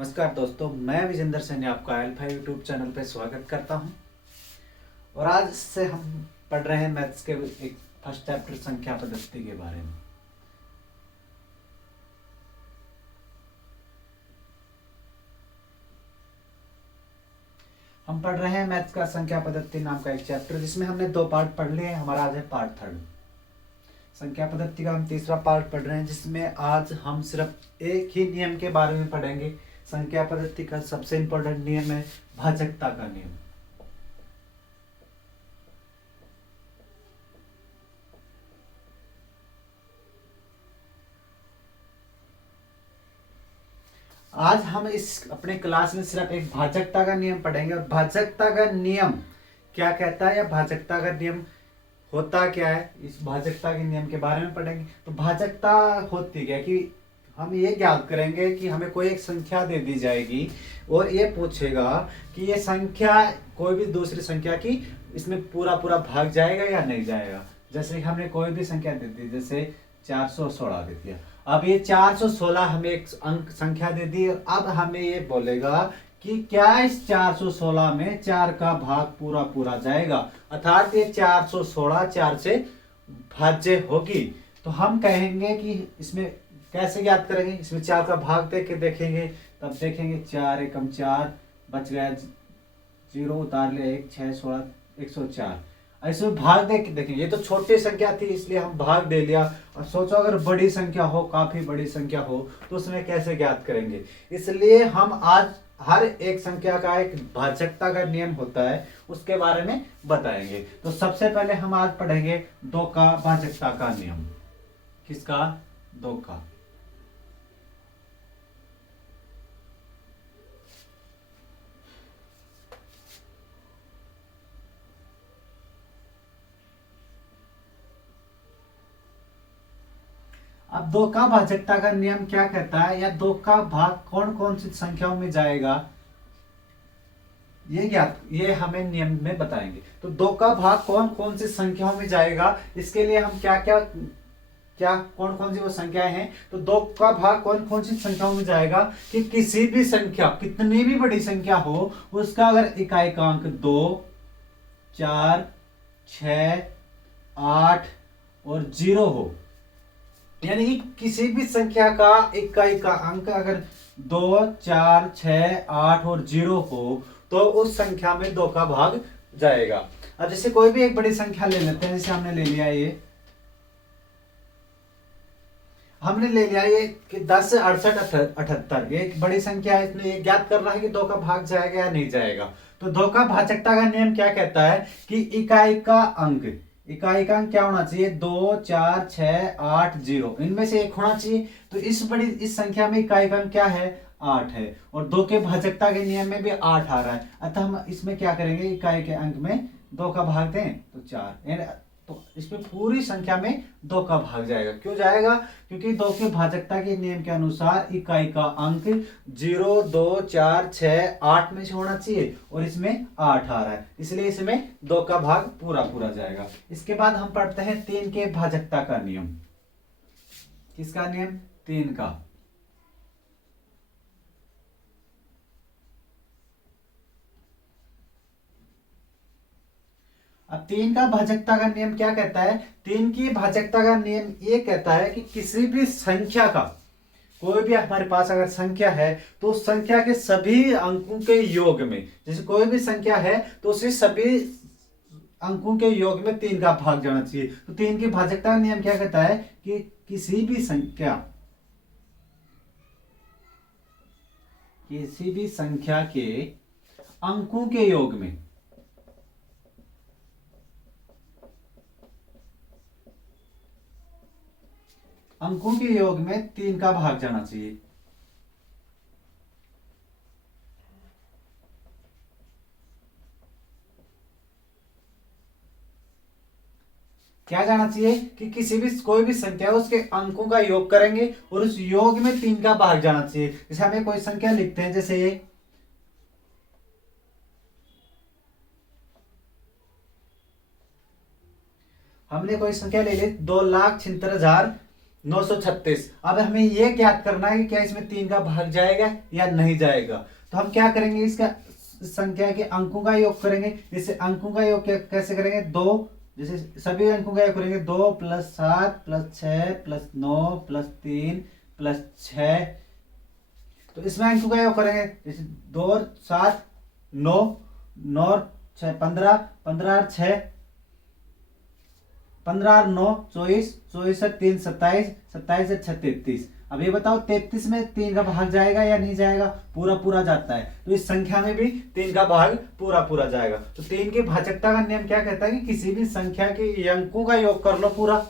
नमस्कार दोस्तों, मैं विजेंद्र सैनी आपका अल्फा यूट्यूब चैनल पर स्वागत करता हूं। और आज से हम पढ़ रहे हैं मैथ्स के एक फर्स्ट चैप्टर संख्या पद्धति के बारे में। हम पढ़ रहे हैं मैथ्स का संख्या पद्धति नाम का एक चैप्टर, जिसमें हमने 2 पार्ट पढ़ लिए हैं। हमारा आज है पार्ट 3 संख्या पद्धति का। हम तीसरा पार्ट पढ़ रहे हैं, जिसमें आज हम सिर्फ एक ही नियम के बारे में पढ़ेंगे। संख्या पद्धति का सबसे इंपॉर्टेंट नियम है भाजकता का नियम। आज हम इस अपने क्लास में सिर्फ एक भाजकता का नियम पढ़ेंगे। और भाजकता का नियम क्या कहता है या भाजकता का नियम होता क्या है, इस भाजकता के नियम के बारे में पढ़ेंगे। तो भाजकता होती क्या कि हम ये ज्ञात करेंगे कि हमें कोई एक संख्या दे दी जाएगी और ये पूछेगा कि ये संख्या कोई भी दूसरी संख्या की इसमें पूरा पूरा भाग जाएगा या नहीं जाएगा। जैसे हमने कोई भी संख्या दे दी, जैसे 416 दे दिया। अब ये 416 हमें एक अंक संख्या दे दी और अब हमें ये बोलेगा कि क्या इस 416 में 4 का भाग पूरा पूरा जाएगा, अर्थात ये 416 4 से भाज्य होगी। तो हम कहेंगे कि इसमें कैसे ज्ञात करेंगे, इसमें 4 का भाग दे के देखेंगे। तब देखेंगे 4 एकम 4 बच गया, 0 उतार लिया, 1 6 16 104। इसमें भाग दे के देखेंगे। ये तो छोटी संख्या थी इसलिए हम भाग दे लिया। और सोचो अगर बड़ी संख्या हो, काफी बड़ी संख्या हो, तो उसमें कैसे ज्ञात करेंगे। इसलिए हम आज हर एक संख्या का एक भाजकता का नियम होता है, उसके बारे में बताएंगे। तो सबसे पहले हम आज पढ़ेंगे 2 का भाजकता का नियम। किसका? 2 का। अब 2 का भाजकता का नियम क्या कहता है, या 2 का भाग कौन कौन सी संख्याओं में जाएगा, ये हमें नियम में बताएंगे। तो 2 का भाग कौन कौन सी संख्याओं में जाएगा, इसके लिए हम क्या कौन कौन सी वो संख्याएं हैं। तो 2 का भाग कौन कौन सी संख्याओं में जाएगा कि किसी भी संख्या, कितनी भी बड़ी संख्या हो, उसका अगर इकाई का अंक 2 4 6 8 और 0 हो, यानी कि किसी भी संख्या का इकाई का अंक अगर 2 4 6 8 और 0 हो, तो उस संख्या में 2 का भाग जाएगा। अब जैसे कोई भी एक बड़ी संख्या ले लेते हैं, जैसे हमने ले लिया ये कि 10 68 78, ये एक बड़ी संख्या है। इसमें ये ज्ञात करना है कि 2 का भाग जाएगा या नहीं जाएगा। तो 2 का भाजकता का नियम क्या कहता है कि इकाई का अंक क्या होना चाहिए, 2 4 6 8 0, इनमें से एक होना चाहिए। तो इस संख्या में इकाई का अंक क्या है, 8 है। और 2 के भाजकता के नियम में भी 8 आ रहा है, अतः हम इसमें क्या करेंगे, इकाई के अंक में 2 का भाग दें तो 4। तो इसमें पूरी संख्या में 2 का भाग जाएगा। क्यों जाएगा? क्योंकि 2 के भाजकता के नियम के अनुसार इकाई का अंक 0 2 4 6 8 में से होना चाहिए और इसमें 8 आ रहा है, इसलिए इसमें 2 का भाग पूरा पूरा जाएगा। इसके बाद हम पढ़ते हैं 3 के भाजकता का नियम। किसका नियम? 3 का। अब 3 का भाजकता का नियम क्या कहता है? 3 की भाजकता का नियम ये कहता है कि किसी भी संख्या का, कोई भी हमारे पास अगर संख्या है तो उस संख्या के सभी अंकों के योग में, जैसे कोई भी संख्या है तो उसे सभी अंकों के योग में 3 का भाग जाना चाहिए। तो 3 की भाजकता का नियम क्या कहता है कि किसी भी संख्या के अंकों के योग में अंकों के योग में 3 का भाग जाना चाहिए। क्या जाना चाहिए कि कोई भी संख्या है उसके अंकों का योग करेंगे और उस योग में 3 का भाग जाना चाहिए। जैसे हमें कोई संख्या लिखते हैं, जैसे हमने कोई संख्या ले ली 2,76,000 936। अब हमें ये ज्ञात करना है कि क्या इसमें 3 का भाग जाएगा या नहीं जाएगा। तो हम क्या करेंगे, इसका संख्या के अंकों का योग करेंगे। जैसे अंकों का योग कैसे करेंगे, 2, जैसे सभी अंकों का योग करेंगे, 2 + 7 + 6 + 9 + 3 + 6। तो इसमें अंकों का योग करेंगे, जैसे 2 और 7 9, 9 और 6 15, 15 और 6 15 और 9 24, 24 और 3 27, 27 और 6 33। अब ये बताओ 33 में 3 का भाग जाएगा या नहीं जाएगा, पूरा पूरा जाता है। तो इस संख्या में भी 3 का भाग पूरा पूरा जाएगा। तो 3 की भाजकता का नियम क्या कहता है कि किसी भी संख्या के अंकों का योग कर लो पूरा,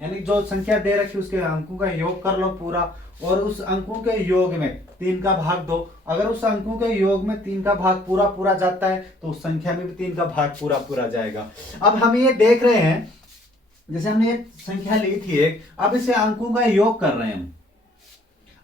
यानी जो संख्या दे रखी उसके अंकों का योग कर लो पूरा, और उस अंकों के योग में 3 का भाग दो। अगर उस अंकों के योग में 3 का भाग पूरा पूरा जाता है तो उस संख्या में भी 3 का भाग पूरा पूरा जाएगा। अब हम ये देख रहे हैं, जैसे हमने ये संख्या ली थी एक, अब इसे अंकों का योग कर रहे हैं हम।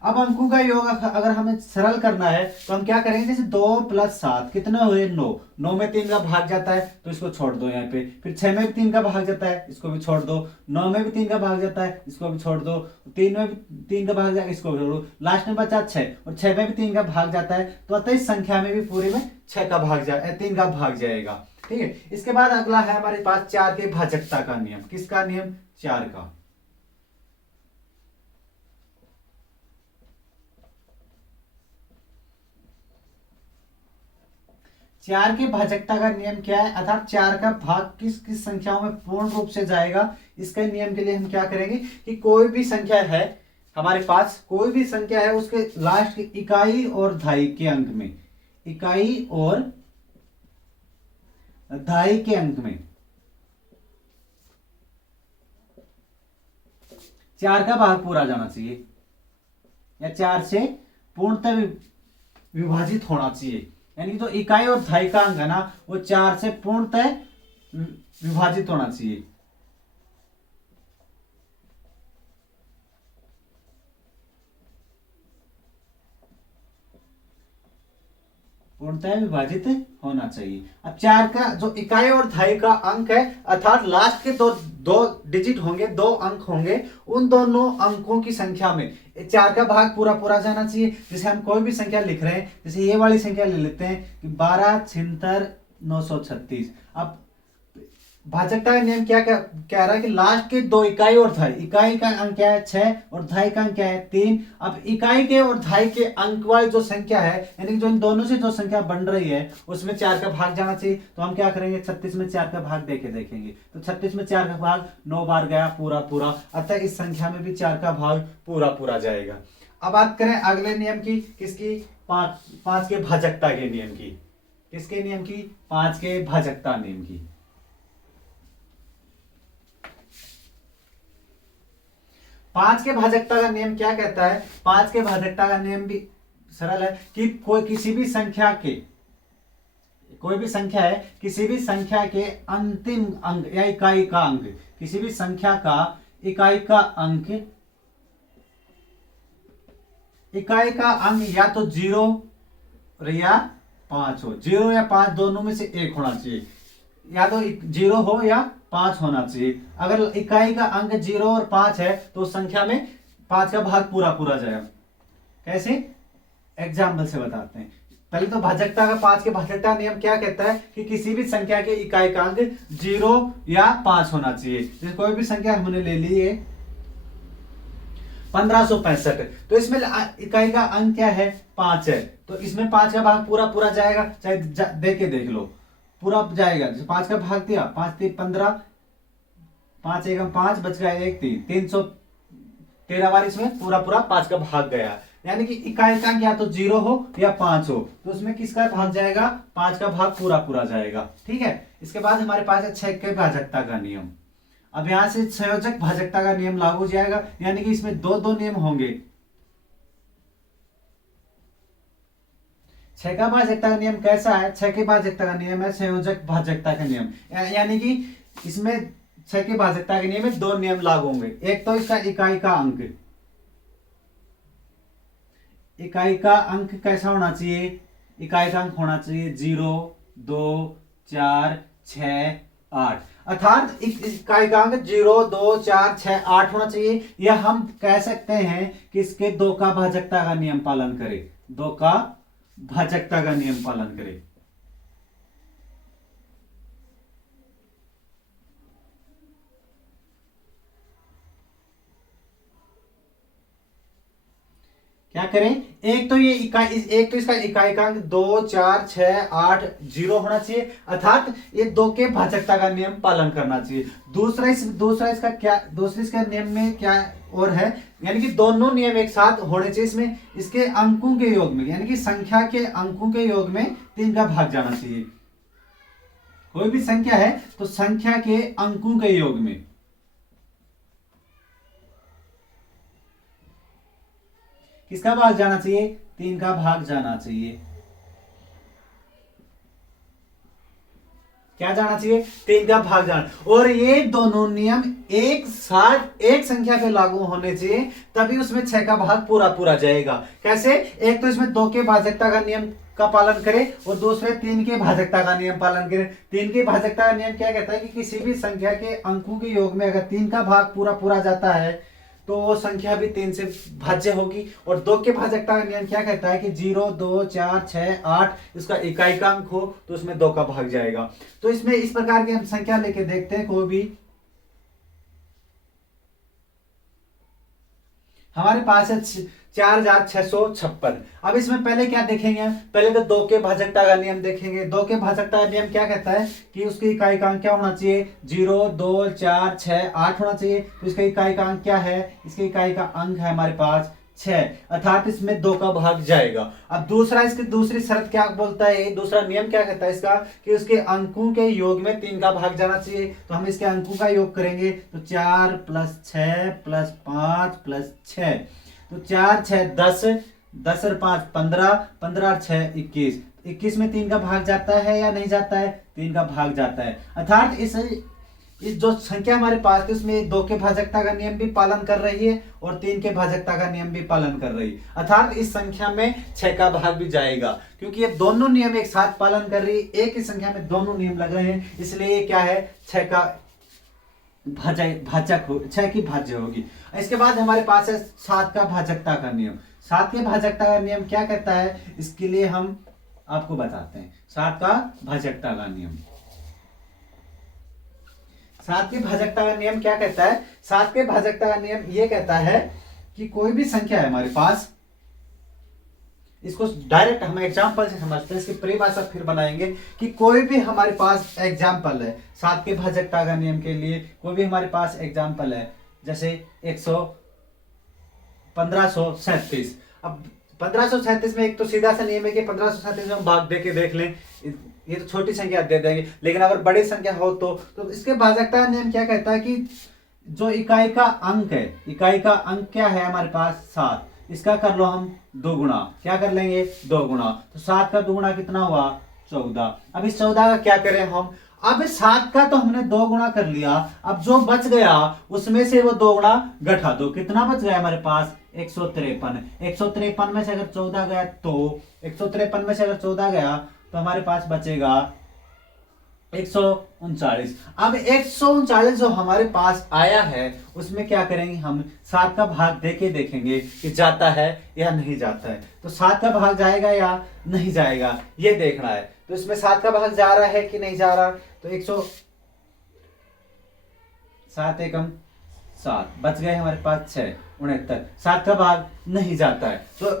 अब अंकों का योग अगर हमें सरल करना है तो हम क्या करेंगे, जैसे 2 + 7 कितना हुए 9, 9 में 3 का भाग जाता है तो इसको छोड़ दो यहाँ पे। फिर 6 में भी 3 का भाग जाता है, इसको भी छोड़ दो। 9 में भी 3 का भाग जाता है, इसको भी छोड़ दो। 3 में भी 3 का भाग जाता है, इसको भी छोड़ दो। लास्ट में बचा 6, और 6 में भी 3 का भाग जाता है, तो अतः इस संख्या में भी पूरे में 6 का भाग 3 का भाग जाएगा। ठीक है। इसके बाद अगला है हमारे पास 4 के भाजकता का नियम। किसका नियम, 4 का। चार के भाजकता का नियम क्या है, अर्थात 4 का भाग किस किस संख्याओं में पूर्ण रूप से जाएगा, इसके नियम के लिए हम क्या करेंगे कि कोई भी संख्या है हमारे पास, कोई भी संख्या है उसके लास्ट की इकाई और दहाई के अंक में, इकाई और दहाई के अंक में 4 का भाग पूरा जाना चाहिए, या 4 से पूर्णतः विभाजित होना चाहिए। यानी जो इकाई और दहाई का अंक है ना, वो 4 से पूर्णतः विभाजित होना चाहिए। पूर्णतः विभाजित होना चाहिए। अब 4 का जो इकाई और दहाई का अंक है, अर्थात लास्ट के दो डिजिट होंगे, 2 अंक होंगे, उन दोनों अंकों की संख्या में 4 का भाग पूरा पूरा जाना चाहिए। जैसे हम कोई भी संख्या लिख रहे हैं, जैसे ये वाली संख्या ले लेते हैं कि 12 76 936। अब भाजकता का नियम क्या कह रहा है कि लास्ट के 2 इकाई और दहाई, इकाई का अंक क्या है 6 और दहाई का अंक क्या है 3। अब इकाई के और दहाई के अंक वाली जो संख्या है, यानी जो इन दोनों से जो संख्या बन रही है उसमें 4 का भाग जाना चाहिए। तो हम क्या करेंगे, 36 में 4 का भाग देखेंगे। तो 36 में 4 का भाग 9 बार गया पूरा पूरा, अतः इस संख्या में भी 4 का भाग पूरा पूरा जाएगा। अब बात करें अगले नियम की, किसकी, 5 के भाजकता के नियम की। किसके नियम की, 5 के भाजकता नियम की। 5 के भाजकता का नियम क्या कहता है, 5 के भाजकता का नियम भी सरल है कि किसी भी संख्या के, कोई भी संख्या है, किसी भी संख्या के अंतिम अंक या इकाई का अंक, किसी भी संख्या का इकाई का अंक, इकाई का अंक या तो 0 या 5 हो। 0 या 5 दोनों में से एक होना चाहिए, या तो 0 हो या 5 होना चाहिए। अगर इकाई का अंक 0 और 5 है तो उस संख्या में 5 का भाग पूरा पूरा जाएगा। कैसे, एग्जाम्पल से बताते हैं। पहले तो भाजकता का, 5 के भाजकता नियम क्या कहता है कि किसी भी संख्या के इकाई का अंक 0 या 5 होना चाहिए। जैसे कोई भी संख्या हमने ले ली है 1565, तो इसमें इकाई का अंक क्या है 5 है, तो इसमें 5 का भाग पूरा पूरा जाएगा। चाहे देख लो पूरा जाएगा। जैसे 5 का भाग दिया, 5 3 15, 5 1 5, बच गया 1 3, 313 बार इसमें पूरा पूरा 5 का भाग गया। यानी कि इकाई का या तो 0 हो या 5 हो, तो उसमें किसका भाग जाएगा, 5 का भाग पूरा पूरा जाएगा। ठीक है। इसके बाद हमारे पास है 6 के भाजकता का नियम। अब यहां से संयोजक भाजकता का नियम लागू हो जाएगा, यानी कि इसमें दो नियम होंगे। 6 का भाजकता का नियम कैसा है, 6 के भाजकता का नियम है संयोजक भाजकता का नियम, यानी कि इसमें 6 के भाजकता के नियम में 2 नियम लागू होंगे। एक तो इसका इकाई का अंक, इकाई का अंक कैसा होना चाहिए, इकाई का अंक होना चाहिए 0 2 4 6 8, अर्थात इकाइकांक 0, 2, 4, 6, 8 होना चाहिए। या हम कह सकते हैं कि इसके 2 का भाजकता का नियम पालन करे, 2 का भाजकता का नियम पालन करे। क्या करें, एक तो ये एक तो इसका इकाइकांक 2, 4, 6, 8, 0 होना चाहिए, अर्थात ये 2 के भाजकता का नियम पालन करना चाहिए। दूसरा इसका क्या, दूसरे इसका नियम में क्या और है, यानी कि दोनों नियम एक साथ होने चाहिए। इसमें इसके अंकों के योग में, यानी कि संख्या के अंकों के योग में 3 का भाग जाना चाहिए। कोई भी संख्या है तो संख्या के अंकों के योग में किसका भाग जाना चाहिए, 3 का भाग जाना चाहिए। क्या जाना चाहिए, 3 का भाग जाना। और ये दोनों नियम एक साथ एक संख्या पे लागू होने चाहिए, तभी उसमें 6 का भाग पूरा पूरा जाएगा। कैसे, एक तो इसमें 2 के भाजकता का नियम का पालन करे और दूसरे 3 के भाजकता का नियम पालन करे। 3 के भाजकता का नियम क्या कहता है कि किसी भी संख्या के अंकों के योग में अगर 3 का भाग पूरा पूरा जाता है तो वो संख्या भी 3 से भाज्य होगी। और 2 के भाजकता का नियम क्या कहता है कि 0, 2, 4, 6, 8 इसका इकाइकांक हो तो उसमें 2 का भाग जाएगा। तो इसमें इस प्रकार की हम संख्या लेके देखते हैं। कोई भी हमारे पास है 4656। अब इसमें पहले क्या देखेंगे, पहले तो 2 के भाजकता का नियम देखेंगे। 2 के भाजकता का नियम क्या कहता है कि उसकी इकाइकांक क्या होना चाहिए, 0, 2, 4, 6, 8 होना चाहिए। तो इसका इकाइकांक क्या है, इसके इकाई का अंक है हमारे पास 6, अर्थात इसमें 2 का भाग जाएगा। अब दूसरा, इसकी दूसरी शर्त क्या बोलता है, दूसरा नियम क्या कहता है इसका कि उसके अंकों के योग में 3 का भाग जाना चाहिए। तो हम इसके अंकों का योग करेंगे तो 4 + 6 + 5 + 6, तो 4, 6, 10, 10 और 5 15, 15 और 6 21, 21 में 3 का भाग जाता है या नहीं जाता है, 3 का भाग जाता है। अर्थात इस जो संख्या हमारे पास है उसमें 2 के भाजकता का नियम भी पालन कर रही है और 3 के भाजकता का नियम भी पालन कर रही है। अर्थात इस संख्या में 6 का भाग भी जाएगा, क्योंकि ये दोनों नियम एक साथ पालन कर रही है। एक ही संख्या में दोनों नियम लग रहे हैं, इसलिए ये क्या है, 6 का भाजक हो, 6 की भाज्य होगी। इसके बाद हमारे पास है 7 का भाजकता का नियम। 7 के भाजकता का नियम क्या कहता है, इसके लिए हम आपको बताते हैं। 7 का भाजकता का नियम, 7 के भाजकता का नियम क्या कहता है, 7 के भाजकता का नियम ये कहता है कि कोई भी संख्या है हमारे पास, इसको डायरेक्ट हम एग्जाम्पल से समझते हैं, इसकी परिभाषा फिर बनाएंगे कि कोई भी हमारे पास एग्जाम्पल है 7 के भाजकता का नियम के लिए, कोई भी हमारे पास एग्जाम्पल है, जैसे 1537। अब 1537 में एक तो सीधा सा नियम है कि 1537 में हम भाग दे के देख लें, ये तो छोटी संख्या दे देंगे। लेकिन अगर बड़ी संख्या हो तो इसके भाजकता का नियम क्या कहता है कि जो इकाई का अंक है, इकाई का अंक क्या है हमारे पास 7, इसका कर लो हम 2 गुणा, क्या कर लेंगे 2 गुणा, तो 7 का 2 गुणा कितना हुआ 14। अब इस 14 का क्या करें हम, अब 7 का तो हमने 2 गुणा कर लिया, अब जो बच गया उसमें से वो 2 गुणा घटा दो, कितना बच गया हमारे पास 153। 153 में से अगर 14 गया तो 153 में से अगर 14 गया तो हमारे पास बचेगा 139। अब 139 जो हमारे पास आया है उसमें क्या करेंगे हम, 7 का भाग देके देखेंगे कि जाता है या नहीं जाता है। तो 7 का भाग जाएगा या नहीं जाएगा ये देखना है। तो इसमें 7 का भाग जा रहा है कि नहीं जा रहा, तो 7 एकम 7 बच गए हमारे पास 6, 69। 7 का भाग नहीं जाता है, तो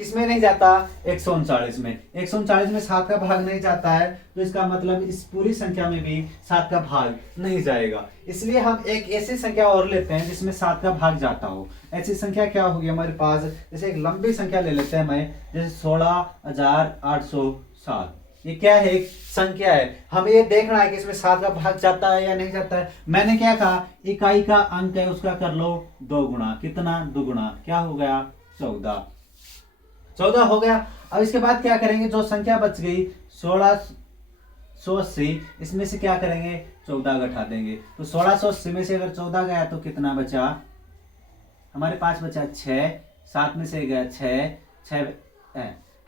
किसमें नहीं जाता 139 में। 139 में 7 का भाग नहीं जाता है, तो इसका मतलब इस पूरी संख्या में भी 7 का भाग नहीं जाएगा। इसलिए हम एक ऐसी संख्या और लेते हैं जिसमें 7 का भाग जाता हो। ऐसी संख्या क्या होगी हमारे पास, जैसे एक लंबी संख्या ले लेते हैं मैं, जैसे 16,807। ये क्या है, एक संख्या है, हमें ये देखना है कि इसमें 7 का भाग जाता है या नहीं जाता है। मैंने क्या कहा, इकाई का अंक है उसका कर लो 2 गुणा, कितना 2 गुणा, क्या हो गया 14 हो गया। अब इसके बाद क्या करेंगे, जो संख्या बच गई 1680, इसमें से क्या करेंगे 14 घटा देंगे, तो 1680 में से अगर 14 गया तो कितना बचा हमारे पास, बचा 6, 7 में से गया 6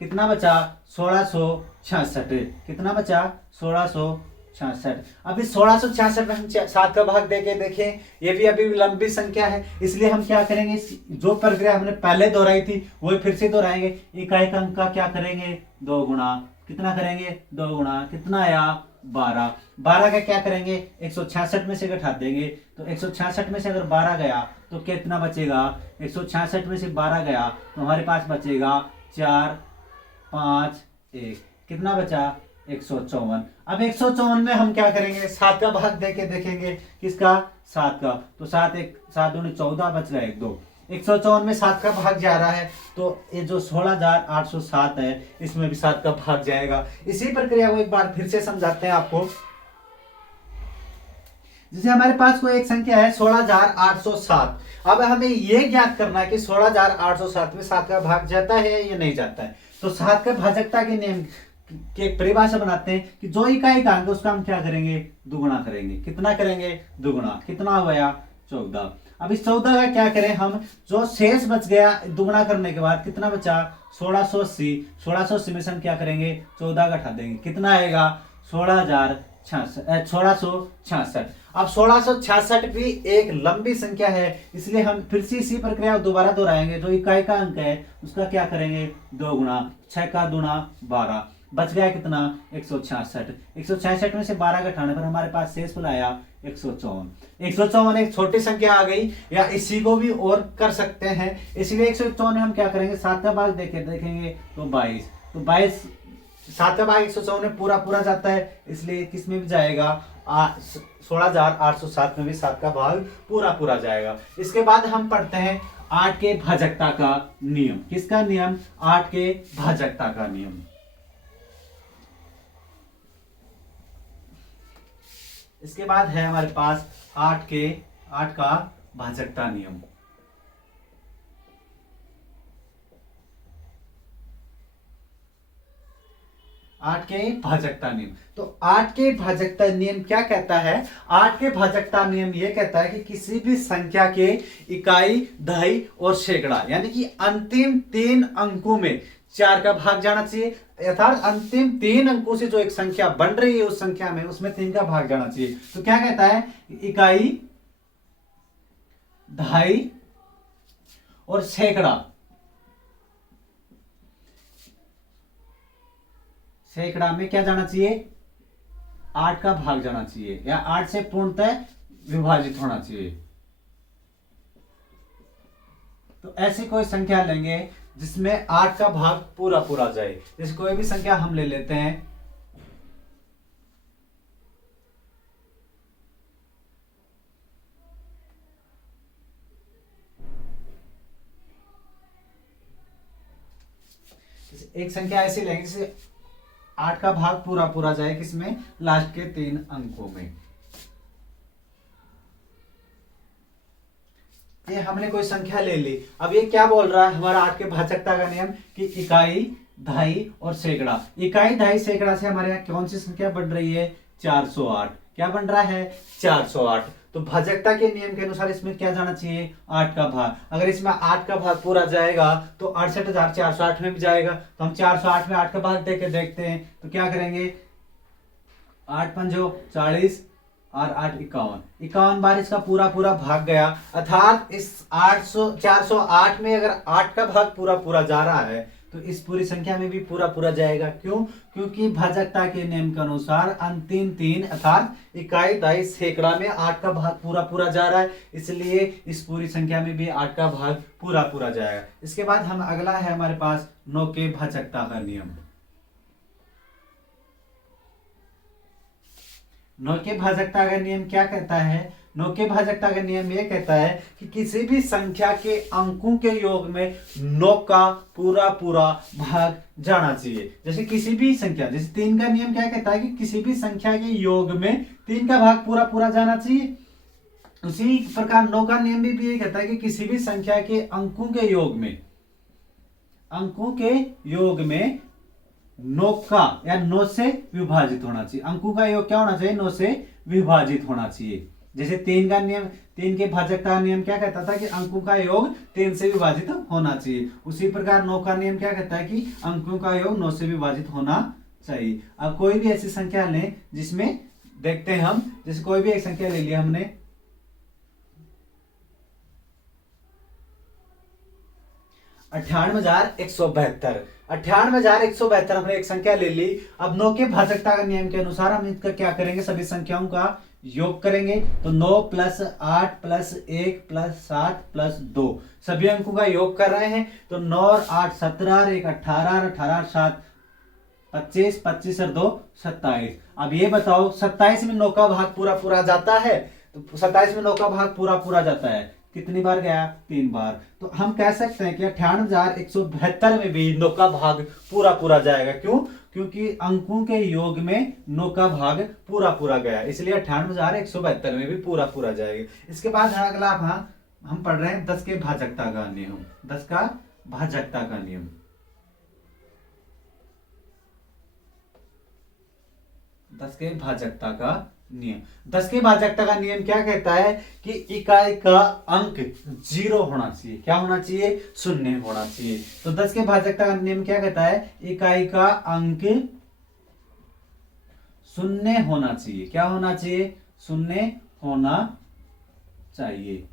कितना बचा 1666, कितना बचा 1666। 66। अभी 1666 में हम 7 का भाग देके देखें, ये भी अभी लंबी संख्या है, इसलिए हम क्या करेंगे, जो प्रक्रिया हमने पहले दोहराई थी वही फिर से दोहराएंगे। इकाई का अंक का क्या करेंगे, 2 गुणा, कितना करेंगे, 2 गुणा, कितना आया 12। 12 का क्या करेंगे, 166 में से घटा देंगे, तो 166 में से अगर 12 गया तो कितना बचेगा, 166 में से 12 गया तो हमारे पास बचेगा 4 5 1, कितना बचा 154। अब 154 में हम क्या करेंगे, 7 का भाग देके देखेंगे, किसका, 7 का, तो 7 दूनी 14 बच गया 1 2। 154 में 7 का भाग जा रहा है, तो ये जो 16,807 है इसमें भी 7 का भाग जाएगा। इसी प्रक्रिया को एक बार फिर से समझाते हैं आपको। जैसे हमारे पास कोई एक संख्या है 16,807, अब हमें ये ज्ञात करना है कि 16,807 में 7 का भाग जाता है या नहीं जाता है। तो 7 का भाजकता के नियम की एक परिभाषा बनाते हैं कि जो इकाई का अंक उसका हम क्या करेंगे, दुगुना करेंगे, कितना करेंगे, दुगुना, कितना हो गया 14। अब इस 14 का क्या करें हम, जो शेष बच गया दुगुना करने के बाद कितना बचा 1680। 1680 में से हम क्या करेंगे, 14 घटा देंगे, कितना आएगा 1666। अब 1666 भी एक लंबी संख्या है, इसलिए हम फिर से इसी प्रक्रिया दोबारा दोहराएंगे। जो इकाई का अंक है उसका क्या करेंगे, 2 गुणा, 6 का दूना 12, बच गया कितना 166। 166 में से 12 घटाने पर हमारे पास शेष आया 154। 154 एक छोटी संख्या आ गई, या इसी को भी और कर सकते हैं, इसलिए 154 में हम क्या करेंगे, 7 का भाग देखेंगे तो 22। तो 22 7 का भाग 154 में पूरा पूरा जाता है, इसलिए किस में भी जाएगा 16,807 में भी 7 का भाग पूरा पूरा जाएगा। इसके बाद हम पढ़ते हैं 8 के भाजकता का नियम। किसका नियम, 8 के भाजकता का नियम। इसके बाद है हमारे पास 8 का भाजकता नियम। 8 के भाजकता नियम। तो 8 के भाजकता नियम क्या कहता है, 8 के भाजकता नियम ये कहता है कि किसी भी संख्या के इकाई, दहाई और सैकड़ा, यानी कि अंतिम 3 अंकों में 4 का भाग जाना चाहिए, अर्थात अंतिम 3 अंकों से जो एक संख्या बन रही है उस संख्या में, उसमें 3 का भाग जाना चाहिए। तो क्या कहता है, इकाई, दहाई और सैकड़ा, सैकड़ा में क्या जाना चाहिए, 8 का भाग जाना चाहिए, या 8 से पूर्णतः विभाजित होना चाहिए। तो ऐसी कोई संख्या लेंगे जिसमें 8 का भाग पूरा पूरा जाए। जैसे कोई भी संख्या हम ले लेते हैं, एक संख्या ऐसी लेंगे जिसे 8 का भाग पूरा पूरा जाए, किसमें, लास्ट के 3 अंकों में। ये हमने कोई संख्या ले ली, अब ये क्या बोल रहा है हमारा 8 के भाजकता का नियम कि इकाई, दहाई और सैकड़ा। इकाई, दहाई, सैकड़ा से हमारे यहाँ कौन सी संख्या बन रही है, 408। क्या बन रहा है, 408। तो भाजकता के नियम के अनुसार इसमें क्या जाना चाहिए, 8 का भाग। अगर इसमें 8 का भाग पूरा जाएगा तो 68,408 में भी जाएगा। तो हम 408 में 8 का भाग देके देखते हैं, तो क्या करेंगे, 8 पंजो 40 और 8 51, 51 बार इसका पूरा पूरा भाग गया, अर्थात इस 408 में अगर 8 का भाग पूरा पूरा जा रहा है तो इस पूरी संख्या में भी पूरा पूरा जाएगा। क्यों, क्योंकि भाजकता के नियम के अनुसार अंतिम 3 अर्थात इकाई, दहाई, सैकड़ा में 8 का भाग पूरा पूरा जा रहा है, इसलिए इस पूरी संख्या में भी 8 का भाग पूरा पूरा जाएगा। इसके बाद हम अगला है हमारे पास 9 के भाजकता का नियम। 9 के भाजकता का नियम क्या कहता है, 9 के भाजकता का नियम यह कहता है कि किसी भी संख्या के अंकों के योग में 9 का पूरा पूरा भाग जाना चाहिए। जैसे किसी भी संख्या, जैसे 3 का नियम क्या कहता है कि किसी भी संख्या के योग में 3 का भाग पूरा पूरा जाना चाहिए, उसी प्रकार 9 का नियम भी यही कहता है कि किसी भी संख्या के अंकों के योग में 9 का या 9 से विभाजित होना चाहिए। अंकों का योग क्या होना चाहिए, 9 से विभाजित होना चाहिए। जैसे 3 का नियम, 3 के भाजकता का नियम क्या कहता था कि अंकों का योग 3 से विभाजित होना चाहिए, उसी प्रकार 9 का नियम क्या कहता है कि अंकों का योग 9 से विभाजित होना चाहिए। अब कोई भी ऐसी संख्या लें जिसमें देखते हैं हम, जैसे कोई भी एक संख्या ले लिया हमने, 98,172। 98,172 हमने एक संख्या ले ली। अब 9 के भाजकता का नियम के अनुसार हम इसका क्या करेंगे, सभी संख्याओं का योग करेंगे। तो 9 प्लस 8 प्लस 1 प्लस 7 प्लस 2, सभी अंकों का योग कर रहे हैं। तो 9 और 8 17 और 1 18 और 18 और 7 25, 25 और 2 27। अब ये बताओ 27 में 9 का भाग पूरा पूरा जाता है? तो 27 में 9 का भाग पूरा पूरा जाता है, कितनी बार गया? 3 बार। तो हम कह सकते हैं कि 98,172 में भी 9 का भाग पूरा पूरा जाएगा। क्यों? क्योंकि अंकों के योग में 9 का भाग पूरा पूरा गया, इसलिए 98,172 में भी पूरा पूरा जाएगा। इसके बाद अगला हम पढ़ रहे हैं 10 के भाजकता का नियम। 10 का भाजकता का नियम। 10 के भाजकता का नियम। 10 के भाजकता का नियम क्या कहता है कि इकाई का अंक 0 होना चाहिए। क्या होना चाहिए? 0 होना चाहिए। तो 10 के भाजकता का नियम क्या कहता है? इकाई का अंक 0 होना चाहिए। क्या होना चाहिए? 0 होना चाहिए।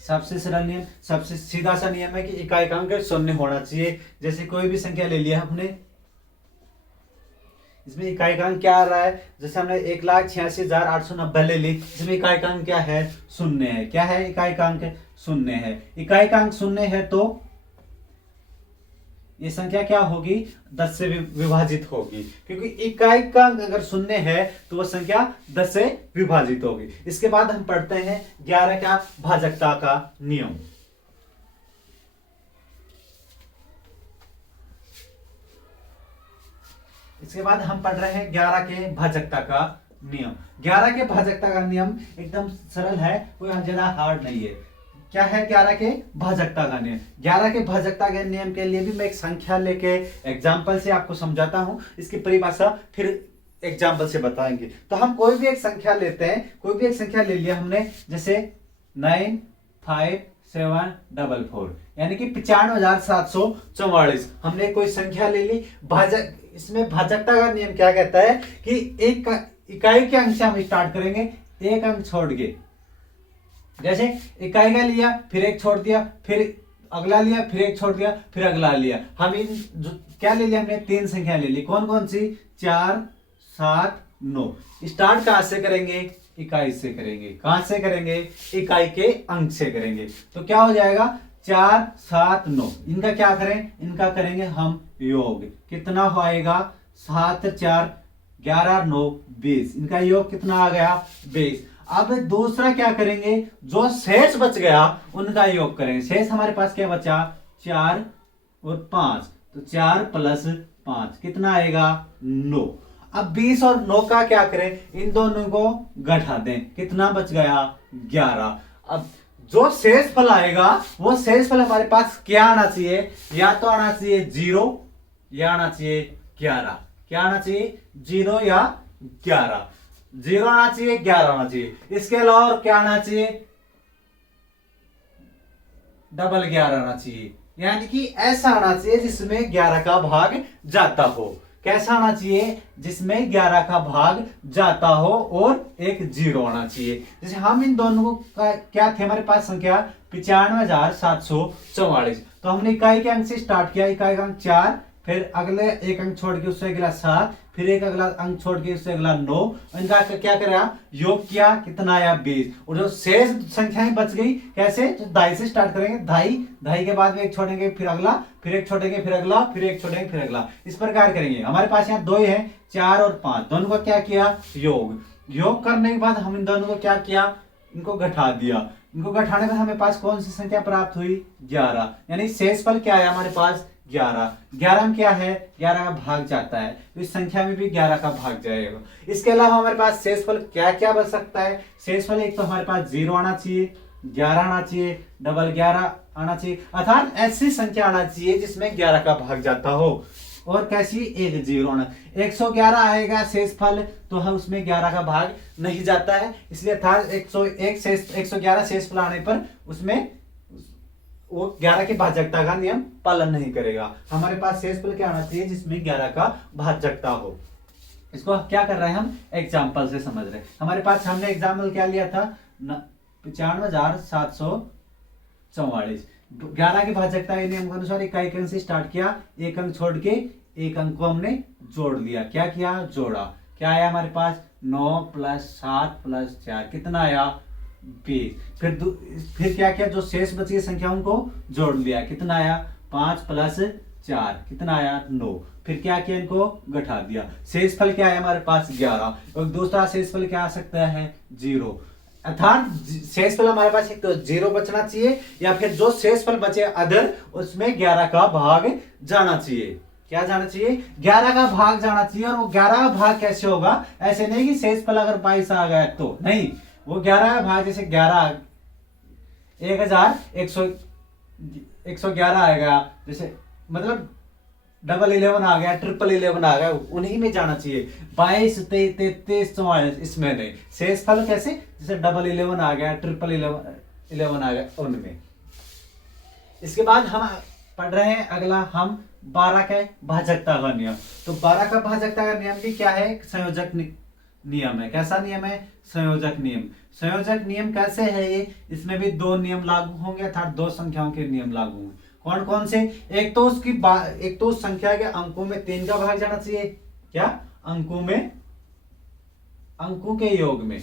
सबसे सरल नियम, सबसे सीधा सा नियम है कि इकाई का अंक 0 होना चाहिए। जैसे कोई भी संख्या ले लिया हमने, इसमें इकाई का अंक क्या आ रहा है? जैसे हमने 1,86,890 ले ली, इसमें इकाई का अंक क्या है? 0 है। क्या है? इकाई का अंक 0 है। इकाई का अंक 0 है तो ये संख्या क्या होगी? 10 से विभाजित होगी, क्योंकि इकाई का अंक अगर 0 है तो वह संख्या 10 से विभाजित होगी। इसके बाद हम पढ़ते हैं 11 का भाजकता का नियम। इसके बाद हम पढ़ रहे हैं 11 के भाजकता का नियम। 11 के भाजकता का नियम एकदम सरल है, कोई ज्यादा हार्ड नहीं है। क्या है 11 के भाजकता का नियम? 11 के भाजकता के नियम के लिए भी मैं एक संख्या लेके एग्जाम्पल से आपको समझाता हूं, इसकी परिभाषा फिर एग्जाम्पल से बताएंगे। तो हम कोई भी एक संख्या लेते हैं, कोई भी एक संख्या ले लिया हमने, जैसे 95744, यानी कि 95,744। हमने कोई संख्या ले ली। भाजक, इसमें भाजकता का नियम क्या कहता है कि एक इकाई के अंक से हम स्टार्ट करेंगे, एक अंक छोड़ के। जैसे इकाई का लिया, फिर एक छोड़ दिया, फिर अगला लिया, फिर एक छोड़ दिया, फिर अगला लिया। हम इन क्या ले लिया हमने? 3 संख्या ले ली। कौन कौन सी? 4 7 9। स्टार्ट कहां से करेंगे? इकाई से करेंगे। कहां से करेंगे? इकाई के अंक से करेंगे। तो क्या हो जाएगा? 4 7 9। इनका क्या करें? इनका करेंगे हम योग। कितना होएगा? 7 4 11 9 20। इनका योग कितना आ गया? 20। अब दूसरा क्या करेंगे? जो शेष बच गया उनका योग करेंगे। शेष हमारे पास क्या बचा? 4 और 5। तो 4 प्लस 5 कितना आएगा? 9। अब 20 और 9 का क्या करें? इन दोनों को घटा दें। कितना बच गया? 11। अब जो शेष फल आएगा वो शेष फल हमारे पास क्या आना चाहिए? या तो आना चाहिए 0 या आना चाहिए 11। क्या आना चाहिए? 0 या 11। 0 आना चाहिए, 11 आना चाहिए। इसके अलावा और क्या आना चाहिए? डबल 11 आना चाहिए, यानी कि ऐसा आना चाहिए जिसमें 11 का भाग जाता हो। कैसा आना चाहिए? जिसमें 11 का भाग जाता हो और एक 0 आना चाहिए। जैसे हम इन दोनों का क्या थे हमारे पास संख्या? 95,744। तो हमने इकाई के अंक से स्टार्ट किया। इकाई का अंक 4, फिर अगले एक अंक छोड़ के उससे अगला 7, फिर एक अगला अंक छोड़ के उससे अगला 9। इनका क्या करा? योग किया। कितना आया? 20। और जो शेष संख्याएं बच गई कैसे? तो दाई से स्टार्ट करेंगे। दाई के बाद में एक छोड़ेंगे, फिर अगला, फिर एक छोड़ेंगे, फिर अगला, फिर एक छोड़ेंगे, फिर अगला। इस प्रकार करेंगे। हमारे पास यहाँ 2 है, 4 और 5। दोनों को क्या किया? योग करने के बाद हम इन दोनों को क्या किया? इनको घटा दिया। इनको घटाने पर हमें पास कौन सी संख्या प्राप्त हुई? 11। यानी शेषफल क्या है हमारे पास? 11। 11 में क्या है? 11 का भाग जाता है, तो इस संख्या में भी 11 का भाग जाएगा। इसके अलावा हमारे पास शेषफल क्या क्या बच सकता है? शेषफल एक तो हमारे पास 0 आना चाहिए, 11 आना चाहिए, डबल 11 आना चाहिए, अर्थात ऐसी संख्या आना चाहिए जिसमें 11 का भाग जाता हो। और कैसी? एक 0 आना। 111 आएगा शेषफल, तो हम उसमें 11 का भाग नहीं जाता है, इसलिए अर्थात 111 शेषफल आने पर उसमें वो 11 के भाजकता का नियम पालन नहीं करेगा। हमारे पास शेषफल क्या आना चाहिए? जिसमें 11 का भाजकता हो। इसको क्या कर रहे हैं हम एग्जाम्पल से समझ रहे हैं। हमारे पास हमने एग्जाम्पल क्या लिया था 95,744। 11 की भाजकता के नियम के अनुसार इकाई अंक से स्टार्ट किया, एक अंक छोड़ के एक अंक को हमने जोड़ दिया। क्या किया? जोड़ा। क्या आया हमारे पास? 9 + 7 + 4 कितना आया? 20। फिर क्या किया? जो शेष बची संख्याओं को जोड़ लिया। कितना आया? 5 + 4 कितना आया? 9। फिर क्या किया? इनको घटा दिया। शेषफल क्या है हमारे पास? 11। और दूसरा शेषफल क्या आ सकता है? 0। अर्थात शेषफल हमारे पास एक तो 0 बचना चाहिए, या फिर जो शेषफल बचे अदर उसमें 11 का भाग जाना चाहिए। क्या जाना चाहिए? 11 का भाग जाना चाहिए। और वो 11 का भाग कैसे होगा? ऐसे नहीं कि शेषफल अगर 22 आ गया तो नहीं, वो 11 का भाग जैसे 11 1111 आएगा, जैसे मतलब 1111 आ गया, 1111 आ गया, उन्हीं में जाना चाहिए। 22 33 44 इसमें नहीं। शेषफल कैसे? जैसे 1111 आ गया, 1111 आ गया, उनमें। इसके बाद हम पढ़ रहे हैं अगला हम 12 का भाजकता का नियम। तो 12 का भाजकता का नियम भी क्या है? संयोजक नियम है। कैसा नियम है? संयोजक नियम। संयोजक नियम कैसे है ये? इसमें भी दो नियम लागू होंगे, अर्थात दो संख्याओं के नियम लागू होंगे। कौन कौन से? एक तो उस संख्या के अंकों में 3 का भाग जाना चाहिए। क्या? अंकों के योग में,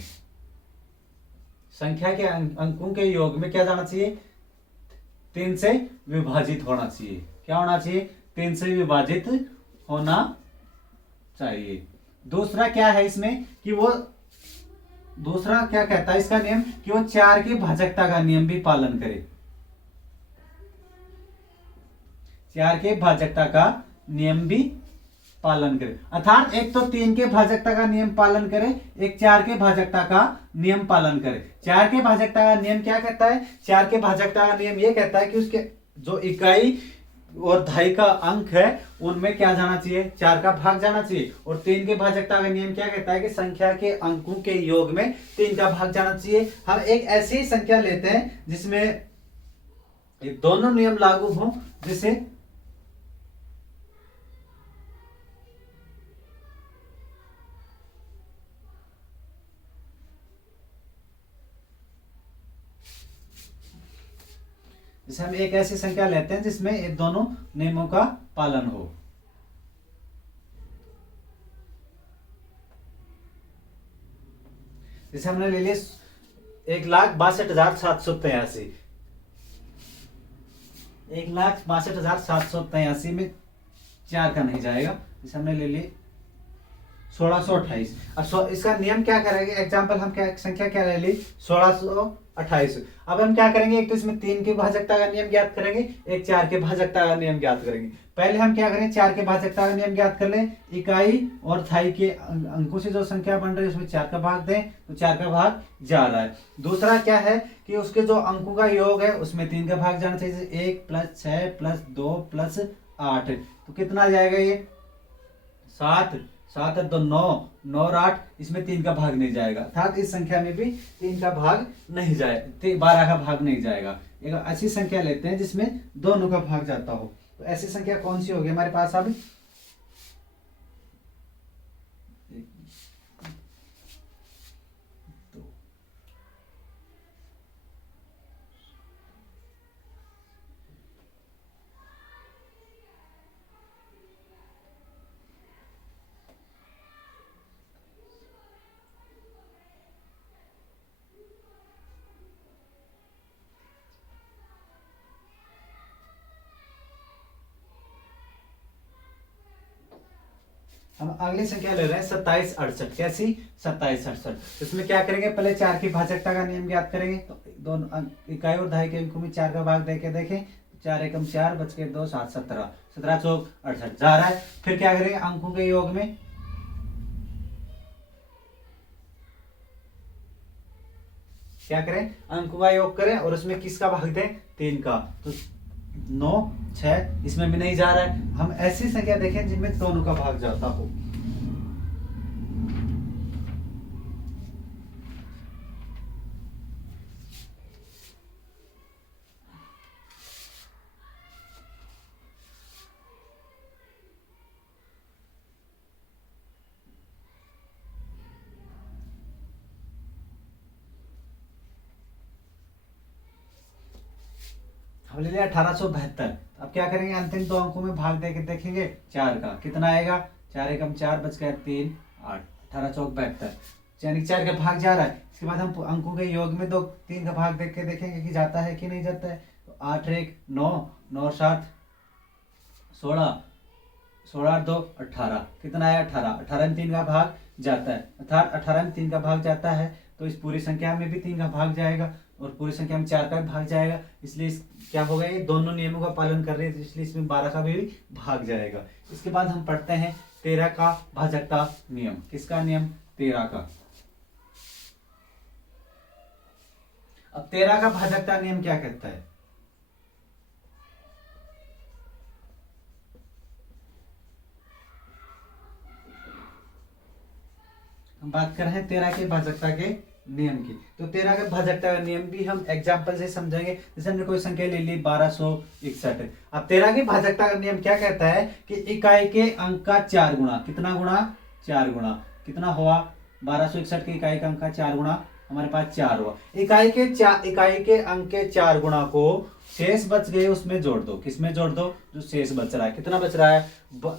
संख्या के अंकों के योग में क्या जाना चाहिए? 3 से विभाजित होना चाहिए। क्या होना चाहिए? 3 से विभाजित होना चाहिए। दूसरा क्या है इसमें कि वो दूसरा क्या कहता है इसका नियम कि वो 4 की भाजकता का नियम भी पालन करे। 4 के भाजकता का नियम भी पालन करे, अर्थात एक तो 3 के भाजकता का नियम पालन करे, एक 4 के भाजकता का नियम पालन करे। 4 के भाजकता का नियम क्या कहता है? 4 के भाजकता का नियम ये कहता है कि उसके जो इकाई और दहाई का अंक है उनमें क्या जाना चाहिए? 4 का भाग जाना चाहिए। और 3 के भाजकता का नियम क्या कहता है कि संख्या के अंकों के योग में 3 का भाग जाना चाहिए। हम एक ऐसी संख्या लेते हैं जिसमें ये दोनों नियम लागू हों, जिसे हम एक ऐसी संख्या लेते हैं जिसमें ये दोनों नियमों का पालन हो। जैसे हमने ले लिया 1,62,783। 1,62,783 में 4 का नहीं जाएगा। जैसे हमने ले लिए 1628। अब इसका नियम क्या करेंगे? एग्जाम्पल हम क्या संख्या क्या ले ली? 1628। अब हम क्या करेंगे? एक तो इसमें 3 के भाजकता का नियम ज्ञात करेंगे, एक 4 के भाजकता का नियम ज्ञात करेंगे। पहले हम क्या करें? 4 के भाजकता का नियम ज्ञात कर लें। इकाई और थाई के अंकों से जो संख्या बन रही है उसमें 4 का भाग दें, तो 4 का भाग जा रहा है। दूसरा क्या है कि उसके जो अंकों का योग है उसमें 3 का भाग जाना चाहिए। 1 + 6 + 2 + 8, तो कितना जाएगा? ये 7 7 है तो 9 9 और 8, इसमें 3 का भाग नहीं जाएगा, अर्थात इस संख्या में भी 3 का भाग नहीं जाएगा, 12 का भाग नहीं जाएगा। एक ऐसी संख्या लेते हैं जिसमें दोनों का भाग जाता हो। तो ऐसी संख्या कौन सी होगी हमारे पास? अब हम अगली संख्या ले रहे हैं 2768। कैसी? 2768। इसमें क्या करेंगे? पहले 4 की भाजकता का नियम ज्ञात करेंगे। तो दोनों इकाई और दहाई के अंकों में 4 का भाग देके देखें, 4 एकम 4 बच के 2 7 17 17 चौक 68 जा रहा है। फिर क्या करेंगे? अंकों के योग में क्या करें? अंकों का योग करें और उसमें किसका भाग दें? 3 का। तो 9 6 इसमें भी नहीं जा रहा है। हम ऐसी संख्या देखें जिनमें दोनों का भाग जाता हो। हमने लिया 1872। अब क्या करेंगे, अंतिम दो अंकों में भाग दे के देखेंगे 4 का कितना आएगा, 4 एकम 4 बच गया 3 8, 18 चौक 72, यानी 4 का भाग जा रहा है। इसके बाद हम अंकों के योग में 3 का भाग देख के देखेंगे कि जाता है कि नहीं जाता है। तो 8 1 9, 9 7 16, 16 2 18, कितना आया 18, 18 में 3 का भाग जाता है, अर्थात 18 में 3 का भाग जाता है तो इस पूरी संख्या में भी 3 का भाग जाएगा और पूरी संख्या में 4 का भी भाग जाएगा। इसलिए क्या होगा, ये दोनों नियमों का पालन कर रहे हैं, इसलिए इसमें 12 का भी भाग जाएगा। इसके बाद हम पढ़ते हैं 13 का भाजकता नियम। किसका नियम, 13 का। अब 13 का भाजकता नियम क्या कहता है, हम बात कर रहे हैं 13 के भाजकता के नियम की। तो 13 के भाजकता का नियम भी हम एग्जांपल से समझेंगे। जैसे हमने कोई संख्या ले ली 1261। अब 13 के भाजकता का नियम क्या कहता है कि इकाई के अंक का 4 गुणा, कितना गुणा, 4 गुणा, कितना हुआ 1261 के इकाई का अंक का 4 गुणा, हमारे पास 4 हुआ। इकाई के अंक के 4 गुणा को शेष बच गए उसमें जोड़ दो। किसमें जोड़ दो, जो शेष बच रहा है, कितना बच रहा है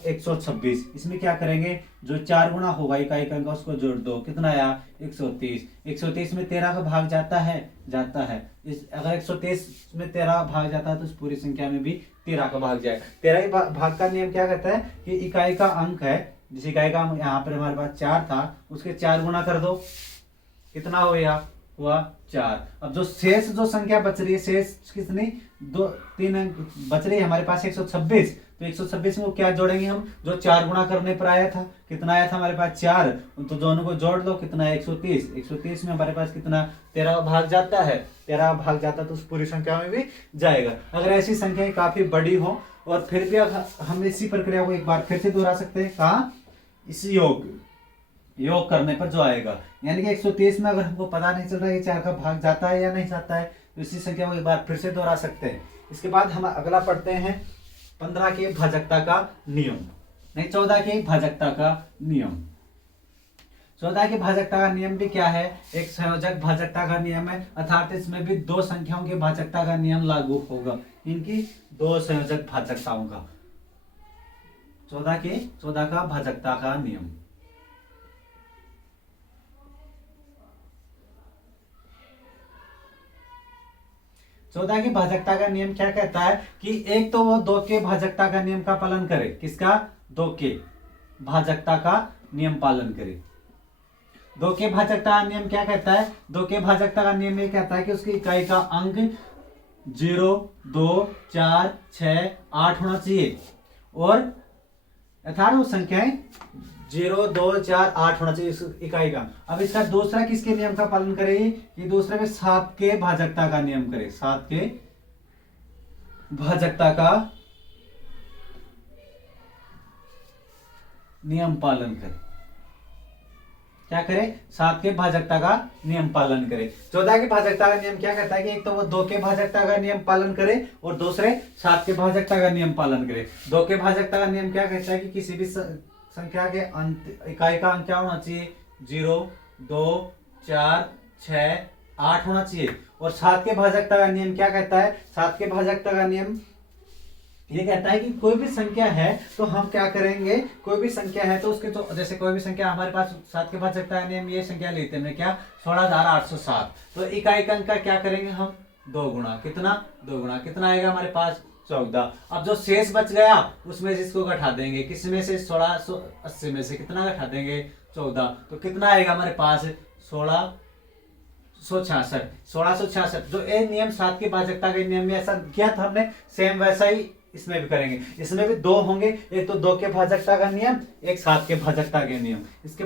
126। इसमें क्या करेंगे, जो 4 गुणा होगा इकाई का अंक उसको जोड़ दो, कितना आया 130। 130 में 13 का भाग जाता है, अगर 130 में 13 भाग जाता है तो इस पूरी संख्या में भी 13 का भाग जाएगा। 13 के भाग का नियम क्या कहता है कि इकाई का अंक है, जिस इकाई का यहाँ पर हमारे पास 4 था उसके 4 गुणा कर दो, कितना हुआ 4। अब जो शेष जो संख्या बच रही है, शेष कितनी 3 अंक बच रही है हमारे पास 126। तो 126 में क्या जोड़ेंगे हम, जो 4 गुणा करने पर आया था, कितना आया था हमारे पास 4, तो दोनों को जोड़ लो, कितना है 130। 130 में हमारे पास कितना 13 भाग जाता है, 13 भाग जाता है तो उस पूरी संख्या में भी जाएगा। अगर ऐसी संख्याएं काफी बड़ी हो और फिर भी हम इसी प्रक्रिया को एक बार फिर से दोहरा सकते हैं, कहा इसी योग करने पर जो आएगा, यानी कि 130 में अगर हमको पता नहीं चल रहा है कि 4 का भाग जाता है या नहीं जाता है तो इसी संख्या को एक बार फिर से दोहरा सकते हैं। इसके बाद हम अगला पढ़ते हैं 15 के भाजकता का नियम, नहीं 14 के भाजकता का नियम। 14 के भाजकता का नियम भी क्या है, एक संयोजक भाजकता का नियम है, अर्थात इसमें भी 2 संख्याओं के भाजकता का नियम लागू होगा, इनकी 2 संयोजक भाजकताओं का। 14 का भाजकता का नियम। चौदह की भाजकता का नियम क्या कहता है कि एक तो वो 2 के भाजकता का नियम का पालन करे, किसका, 2 के भाजकता का नियम पालन करे। 2 के भाजकता का नियम क्या कहता है, 2 के भाजकता का नियम ये कहता है कि उसकी इकाई का अंक 0 2 4 6 8 होना चाहिए और अर्थात वो संख्याएं 0 2 4 8 होना चाहिए इस इकाई का। अब इसका दूसरा किसके नियम का पालन करेगी, कि दूसरे में 7 के भाजकता का नियम करे, 7 के भाजकता का नियम पालन करे। क्या करे, 7 के भाजकता का नियम पालन करे। 14 के भाजकता का नियम क्या कहता है कि एक तो वो 2 के भाजकता का नियम पालन करे और दूसरे 7 के भाजकता का नियम पालन करे। 2 के भाजकता का नियम क्या कहता है कि किसी भी संख्या के इकाई का अंक क्या होना चाहिए, 0 2 4 6 8 होना चाहिए। और 7 के भाजकता का नियम क्या कहता है, 7 के भाजकता का नियम ये कहता है कि कोई भी संख्या है तो हम क्या करेंगे, कोई भी संख्या है तो उसके, तो जैसे कोई भी संख्या हमारे पास 7 के भाजकता का नियम ये संख्या लेते हैं क्या 16,807, तो इकाई का अंक का क्या करेंगे हम 2 गुणा, कितना 2 गुणा, कितना आएगा हमारे पास 14। अब जो शेष बच गया उसमें से इसको घटा देंगे, किस में से 1680 में से कितना घटा देंगे 14, तो कितना आएगा हमारे पास 1666। जो ये नियम 7 की भाजकता के नियम में ऐसा किया था हमने, सेम वैसा ही इसमें भी करेंगे। इसमें भी 2 होंगे, एक तो 2 के भाजकता का नियम, एक 7 के भाजकता के नियम। इसके बाद